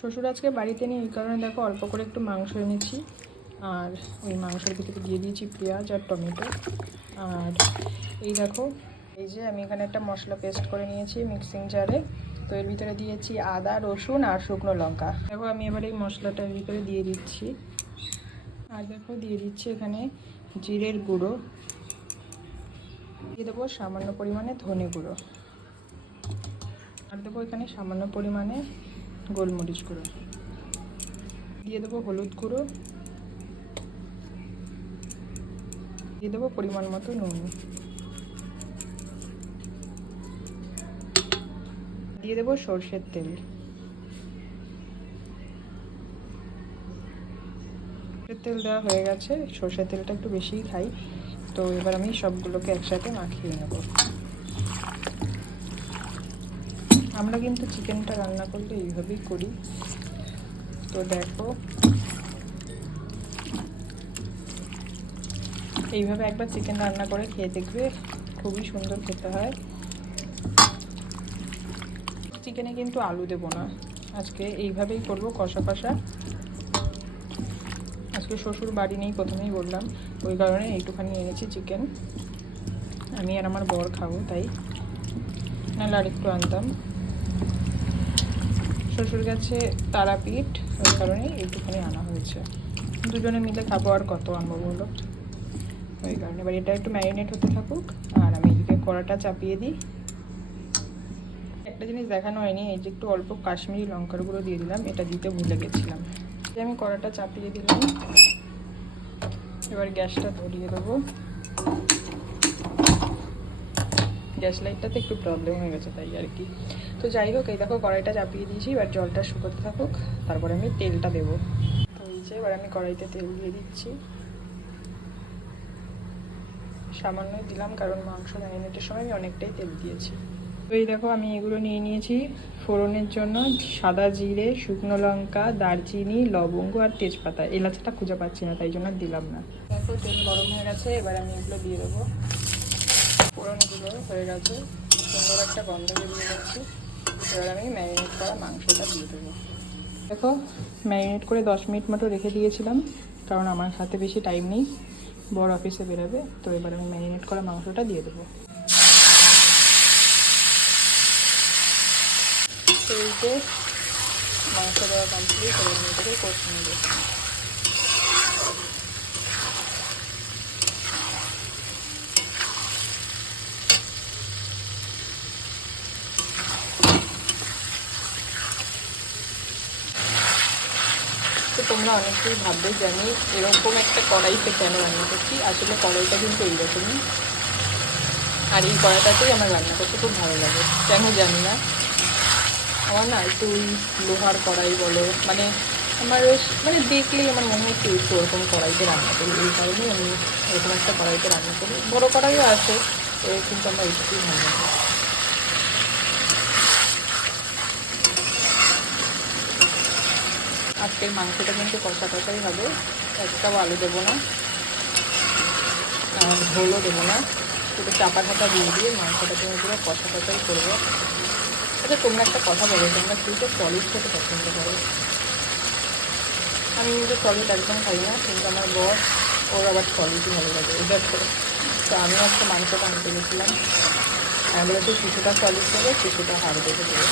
শ্বশুর আজকে বাড়িতে নেই, এই কারণে দেখো অল্প করে একটু মাংস এনেছি, আর ওই মাংসের ভিতরে দিয়ে দিয়েছি পেঁয়াজ আর টমেটো। আর এই দেখো, এই যে আমি এখানে একটা মশলা পেস্ট করে নিয়েছি মিক্সিং জারে, তো এর ভিতরে দিয়েছি আদা, রসুন আর শুকনো লঙ্কা। দেখো আমি এবার এই মশলাটার ভিতরে দিয়ে দিচ্ছি, আর দেখো দিয়ে দিচ্ছি এখানে জিরের গুঁড়ো, দিয়ে দেবো সামান্য পরিমাণে ধনে গুঁড়ো, আর দেবো এখানে সামান্য পরিমাণে গোলমরিচ গুঁড়ো, দিয়ে দেবো হলুদ গুঁড়ো, দিয়ে দেবো পরিমাণ মতো নুন, দিয়ে দেবো সর্ষের তেল। সর্ষের তেল দেওয়া হয়ে গেছে, সর্ষের তেলটা একটু বেশিই খাই, তো এবার আমি সবগুলোকে একসাথে মাখিয়ে নেব। আমরা কিন্তু চিকেনটা রান্না করলে এইভাবেই করি, তো দেখো এইভাবে একবার চিকেন রান্না করে খেয়ে দেখবে, খুবই সুন্দর খেতে হয়। চিকেনে কিন্তু আলু দেবো না, আজকে এইভাবেই করব কষা কষা। আজকে শ্বশুর বাড়ি নেই, প্রথমেই বললাম, ওই কারণে এইটুখানি এনেছি চিকেন, আমি আর আমার বর খাবো, তাই নাহলে আর একটু আনতাম। শ্বশুর গেছে তারাপীঠ, ওই কারণে এইটুখানি আনা হয়েছে, দুজনে মিলে খাবো, আর কত আনবো বলো, ওই কারণে। এবার এটা একটু ম্যারিনেট হতে থাকুক, আর আমি এদিকে কড়াটা চাপিয়ে দিই। একটা জিনিস দেখানো হয়নি, এই যে একটু অল্প কাশ্মীরি লঙ্কার গুঁড়ো দিয়ে দিলাম, এটা দিতে ভুলে গেছিলাম। আমি কড়াটা চাপিয়ে দিলাম, এবার গ্যাসটা ধরিয়ে দেবো। গ্যাস লাইটটাতে একটু প্রবলেম হয়ে গেছে, তাই আর কি। তো যাই হোক, এই দেখো কড়াইটা চাপিয়ে দিয়েছি, এবার জলটা শুকোতে থাকুক, তারপরে আমি তেলটা দেবো। তো এই যে এবার আমি কড়াইতে তেল দিয়ে দিচ্ছি, সামান্যই দিলাম, কারণ মাংস ম্যারিনেটের সময় আমি অনেকটাই তেল দিয়েছি। তো এই দেখো আমি এগুলো নিয়ে নিয়েছি ফোড়নের জন্য, সাদা জিরে, শুকনো লঙ্কা, দারচিনি, লবঙ্গ আর তেজপাতা। এলাচটা খুঁজে পাচ্ছি না, তাই জন্য দিলাম না। দেখো তেল গরম হয়ে গেছে, এবার আমি এগুলো দিয়ে দেবো। ফোড়নগুলো হয়ে গেছে, সুন্দর একটা গন্ধ বেরিয়ে যাচ্ছে। এবার আমি ম্যারিনেট করা মাংসটা দিয়ে দেবো। দেখো ম্যারিনেট করে 10 মিনিট মতো রেখে দিয়েছিলাম, কারণ আমার হাতে বেশি টাইম নেই, বড় অফিসে বেরোবে। তো এবার আমি ম্যারিনেট করা মাংসটা দিয়ে দেবো। তো এই যে মাংস দেওয়া কমপ্লিট, এবার আমি এটাকে কষিয়ে নেবো। তো তোমরা অনেকেই ভাববে যে আমি এরকম একটা কড়াইতে কেন রান্না করছি, আসলে কড়াইটা কিন্তু এইরকমই, আর এই কড়াইটাতেই আমার রান্না করতে খুব ভালো লাগে, কেন জানি না। আমার না একটু ওই লোহার কড়াই বলো, মানে আমার বেশ, মানে দেখলেই আমার মনে হয় একটু ওরকম কড়াইতে রান্না করি, এই কারণেই আমি এরকম একটা কড়াইতে রান্না করি। বড়ো কড়াইও আছে, কিন্তু আমার এইটুকুই ভালো লাগে। আজকের মাংসটা কিন্তু কষা কষাই হবে, একটাও আলু দেবো না, আর ঝোলও দেবো না, শুধু চাপা ঢাকা দিয়ে মাংসটাকে আমি পুরো কষা কষাই করবো। আচ্ছা তোমরা একটা কথা বলো, তোমরা কিন্তু সলিড খেতে পছন্দ করো? আমি কিন্তু সলিড একদম খাই না, কিন্তু আমার বর, ওর আবার সলিডই ভালো লাগে, দেখো। তো আমি একটা মাংসটা আনতে গেছিলাম, আমি বলেছি কিছুটা সলিড দেবে, কিছুটা হাড় দেবে দেবে।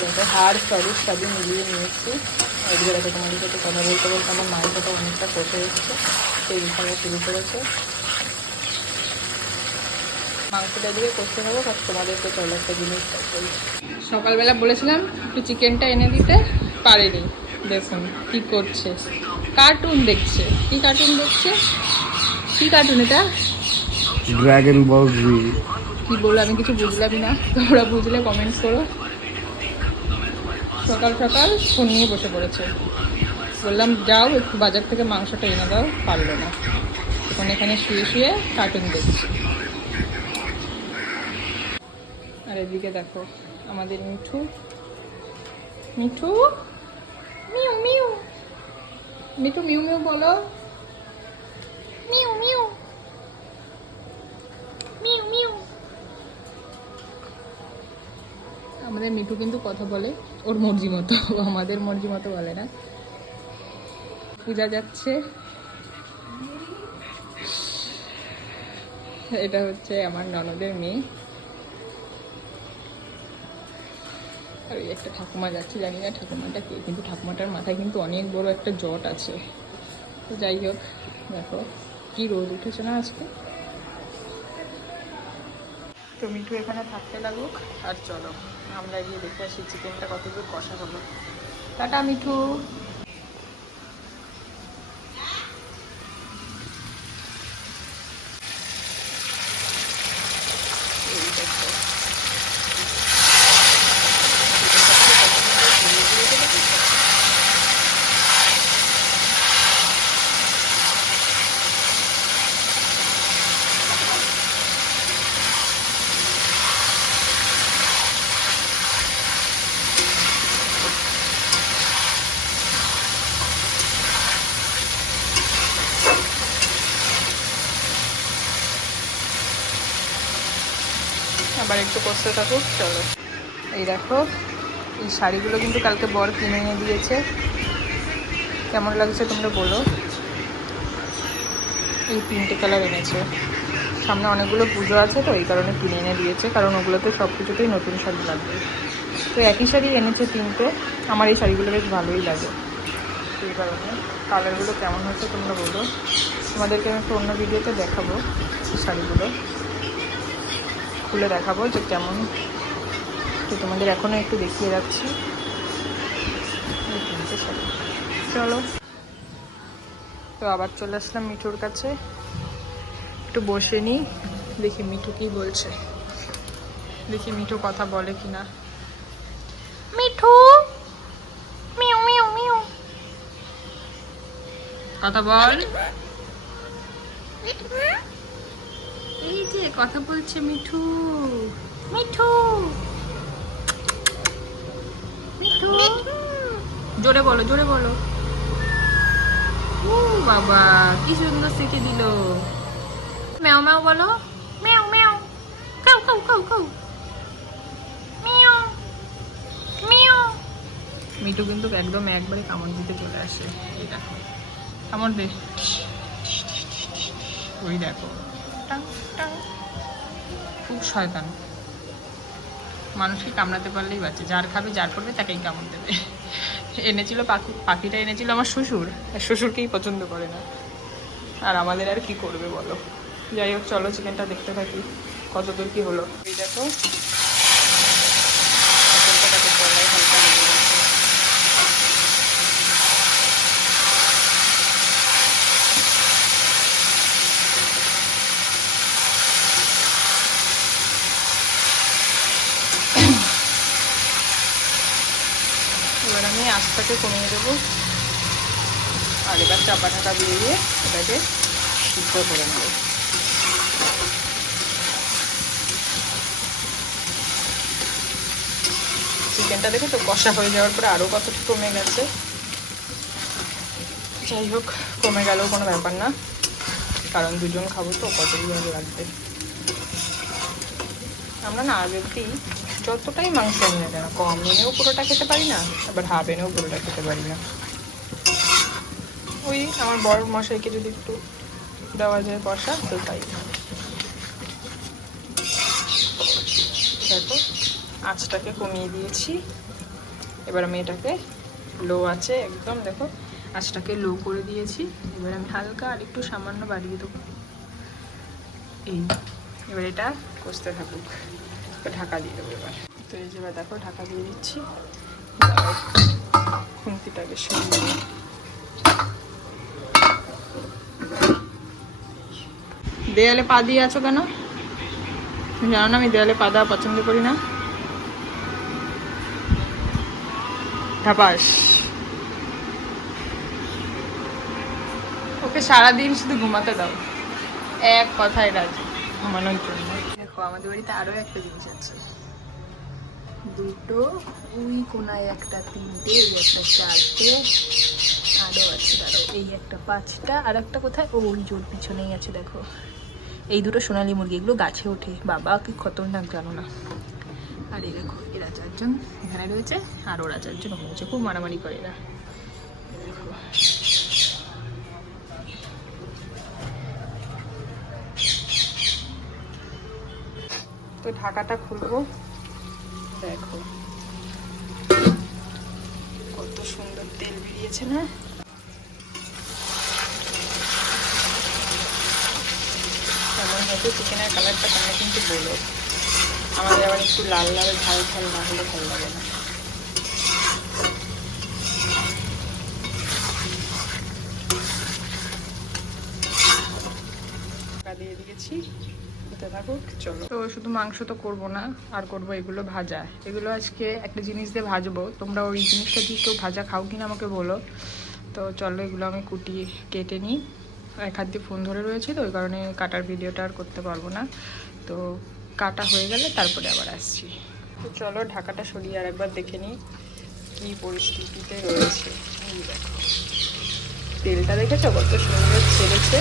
দেখো হাড় সলিড সবই মিলিয়ে নিয়েছি। এদিকে দেখো তোমাদের সাথে কথা বলতে বলতে আমার মাংসটা অনেকটা কষে এসছে, তেল খাওয়া শুরু করেছে। মাংসটা দিকে কষতে নেবো, আর তোমাদেরকে চলো একটা জিনিস দেখাই। সকালবেলা বলেছিলাম একটু চিকেনটা এনে দিতে, পারেনি। দেখুন কি করছে, কার্টুন দেখছে। কি কার্টুন দেখছে? কি কার্টুন এটা? ড্রাগন বল জি। কি বললো আমি কিছু বুঝলামই না, তোমরা বুঝলে কমেন্টস করো। সকাল সকাল ফোন নিয়ে বসে পড়েছে, বললাম যাও একটু বাজার থেকে মাংসটা এনে দাও, পারলো না, এখন এখানে শুয়ে শুয়ে কার্টুন দেখছি। আর এদিকে দেখো আমাদের Mithu, Mithu mu mu, Mithu mu mu বলো, মিউ মিউ মিউ মিউ। আমাদের মিঠু কিন্তু কথা বলে ওর মর্জি মতো, আমাদের মর্জি মতো বলে না। পূজা যাচ্ছে, এটা হচ্ছে আমার ননদের মেয়ে। আর ওই একটা ঠাকুমা যাচ্ছে, জানি না ঠাকুমাটা কে, কিন্তু ঠাকুমাটার মাথায় কিন্তু অনেক বড় একটা জট আছে। তো যাই হোক, দেখো কি রোদ উঠেছে না আজকে। তো মিঠু এখানে থাকতে লাগুক, আর চলো আমরা গিয়ে দেখে আসি চিকেনটা কতদূর কষা হলো। টাটা মিঠু। এই দেখো আবার একটু কষতে থাকুক, চলো। এই দেখো এই শাড়িগুলো কিন্তু কালকে বর কিনে এনে দিয়েছে, কেমন লাগছে তোমরা বলো। এই 3টে কালার এনেছে, সামনে অনেকগুলো পুজো আছে তো এই কারণে কিনে এনে দিয়েছে, কারণ ওগুলোতে সব কিছুতেই নতুন শাড়ি লাগবে। তো একই শাড়ি এনেছে 3টে, আমার এই শাড়িগুলো বেশ ভালোই লাগে, সেই কারণে। কালারগুলো কেমন হচ্ছে তোমরা বলো, তোমাদেরকে আমি একটা অন্য ভিডিওতে দেখাবো শাড়িগুলো, খুলে দেখাবো যে কেমন। তো তোমাদের এখনও একটু দেখিয়ে যাচ্ছি এই 3টে শাড়ি, চলো। তো আবার চলে আসলাম মিঠুর কাছে, একটু বসে নিই, দেখি মিঠু কি বলছে, দেখি মিঠু কথা বলে কিনা। মিঠু মিউ মিউ মিউ, কথা বল। এই যে কথা বলছে মিঠু, মিঠু মিঠু, জোরে বলো জোরে বলো। ও বাবা কি সুন্দর শিখে দিল। ম্যাও ম্যাও বলো, ম্যাও ম্যাও, কাউ কাউ কাউ কাউ, মিয়াও মিয়াও। মিঠু কিন্তু একদম একবারে কামড় দিতে চলে আসে, এই দেখো কামড় দে, ওই দেখো টাং টাং, খুব শয়তান। মানুষকে কামড়াতে পারলেই বাঁচে, যার খাবে যার করবে তাকেই কামড় দেবে। এনেছিল পাখিটা এনেছিল আমার শ্বশুর, আর শ্বশুরকেই পছন্দ করে না, আর আমাদের আর কি করবে বলো। যাই হোক চলো চিকেনটা দেখতে থাকি কতদূর কি হলো। এই দেখো চিকেনটাকে কড়াই হালকা লেগে গেছে। এবার আমি আঁচটাকে কমিয়ে দেবো, আর এবার চাপা ঢাকা দিয়ে দিয়ে এটাকে সিদ্ধ করে নেব। চিকেনটা দেখো তো কষা হয়ে যাওয়ার পরে আরও কতটা কমে গেছে। যাই হোক কমে গেলেও কোনো ব্যাপার না, কারণ দুজন খাবো তো কতই ভালো লাগবে। আমরা না আগে যতটাই মাংস আনি না কেন, কম এনেও পুরোটা খেতে পারি না, আবার হাফ এনেও পুরোটা খেতে পারি না। ওই আমার বড় মশাইকে যদি একটু দেওয়া যায় কষা তো তাই। দেখো আঁচটাকে কমিয়ে দিয়েছি, এবার আমি এটাকে লো আছে একদম, দেখো আঁচটাকে লো করে দিয়েছি। এবার আমি হালকা আর একটু সামান্য বাড়িয়ে দেবো, এই এবার এটা কষতে থাকুক, ঢাকা দিয়ে দেবো এবার। তো এই যে এবার দেখো ঢাকা দিয়ে দিচ্ছি, খুন্তিটাকে সরিয়ে। দেয়ালে পা দিয়ে আছো কেন? জানো না আমি দেয়ালে পা দেওয়া পছন্দ করি না। ধাপাস, ওকে সারাদিন শুধু ঘুমাতে দাও, এক কথায় রাজি, ঘুমানোর জন্য। দেখো আমাদের বাড়িতে আরো একটা জিনিস আছে, দুটো, ওই কোনায় একটা, 3টে, এই একটা 4টে, আরো আছে দাঁড়ো, এই একটা 5টা, আর একটা কোথায়, ওই জোর পিছনেই আছে দেখো। এই দুটো সোনালী মুরগি, এগুলো গাছে ওঠে, বাবা কি খতরনাক জানো না। আর এই দেখো এরা 4 জন এখানে রয়েছে, আর ওরা 4 জন ওখানে রয়েছে। খুব মারামারি করে এরা। তো ঢাকাটা খুলবো, দেখো কত সুন্দর তেল বেরিয়েছে না। কেমন হয়েছে চিকেনের কালারটা তোমরা কিন্তু বলো। আমাদের আবার একটু লাল লাল ঝাল ঝাল না হলে ভালো লাগে না। দিয়ে দিয়েছি, হতে থাকুক। চলো, তো শুধু মাংস তো করবো না, আর করবো এগুলো ভাজা। এগুলো আজকে একটা জিনিস দিয়ে ভাজবো, তোমরা ওই জিনিসটা দিয়ে কেউ ভাজা খাও কিনা আমাকে বলো। তো চলো এগুলো আমি কেটে নিই। এক হাত দিয়ে ফোন ধরে রয়েছে তো ওই কারণে কাটার ভিডিওটা আর করতে পারবো না। তো কাটা হয়ে গেলে তারপরে আবার আসছি। তো চলো ঢাকাটা সরিয়ে আর একবার দেখে নিই কী পরিস্থিতিতে রয়েছে। এই দেখো তেলটা দেখেছো কত সুন্দর ছেড়েছে।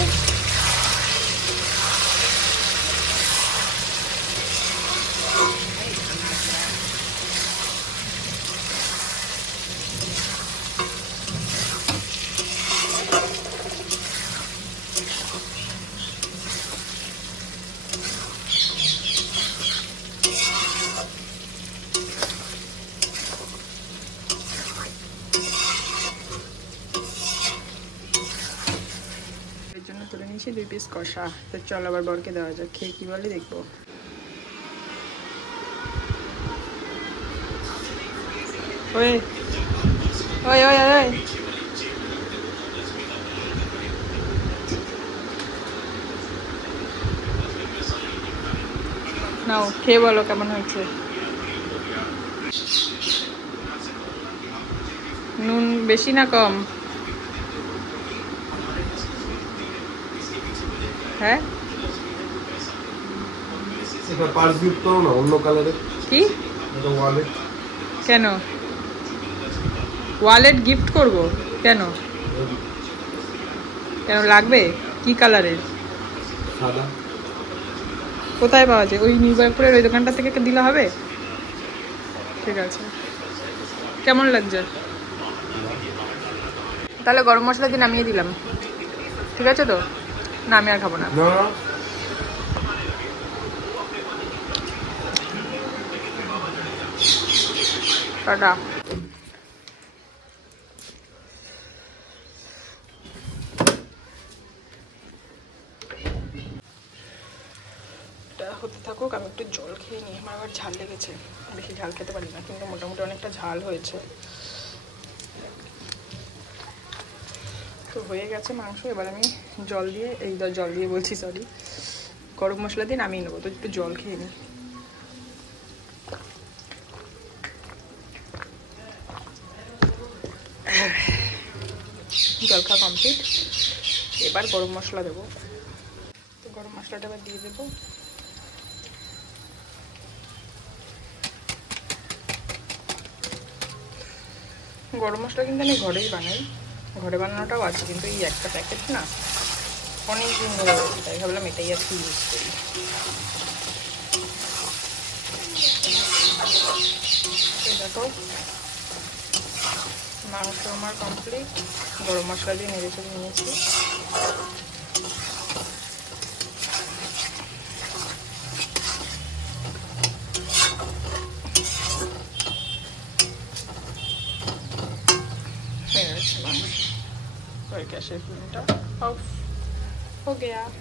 জন্য তুলে নিয়েছি 2 পিস কষা। তো চল আবার বরকে দেওয়া যাক, খেয়ে কি বলে দেখবো। ওই ওই ওই ওই নাও খেয়ে বলো কেমন হয়েছে। নুন বেশি না কম? হ্যাঁ এটা পার্স গিফট করো না অন্য কালারের। কি? এটা ওয়ালেট। কেন ওয়ালেট গিফট করব? কেন কেন লাগবে? কি কালারের? সাদা। কোথায় পাওয়া যায়? ওই নিউবাইপুরের ওই দোকানটা থেকে দিলে হবে? ঠিক আছে। কেমন লাগছে? তাহলে গরম মশলা দিয়ে নামিয়ে দিলাম, ঠিক আছে তো? না আমি আর খাবো না। টাটা। হতে থাকুক, আমি একটু জল খেয়ে নিই। আমার আবার ঝাল লেগেছে, বেশি ঝাল খেতে পারি না, কিন্তু মোটামুটি অনেকটা ঝাল হয়েছে। তো হয়ে গেছে মাংস। এবার আমি জল দিয়ে বলছি সরি, গরম মশলা দিয়ে নামিয়ে নেবো। তো একটু জল খেয়ে নিই। জল খাওয়া কমপ্লিট। এবার গরম মশলা দেবো। তো গরম মশলাটা এবার দিয়ে দেবো। গরম মশলা কিন্তু আমি ঘরেই বানাই, ঘরে বানানোটাও আছে, কিন্তু এই একটা প্যাকেট না অনেক দিন ধরে রয়েছে, তাই ভাবলাম এটাই আর কি ইউজ করি। দেখো মাংস আমার কমপ্লিট। গরম মশলা দিয়ে নেড়ে চেড়ে নিয়েছি। गैस फ्लेम ऑफ हो गया।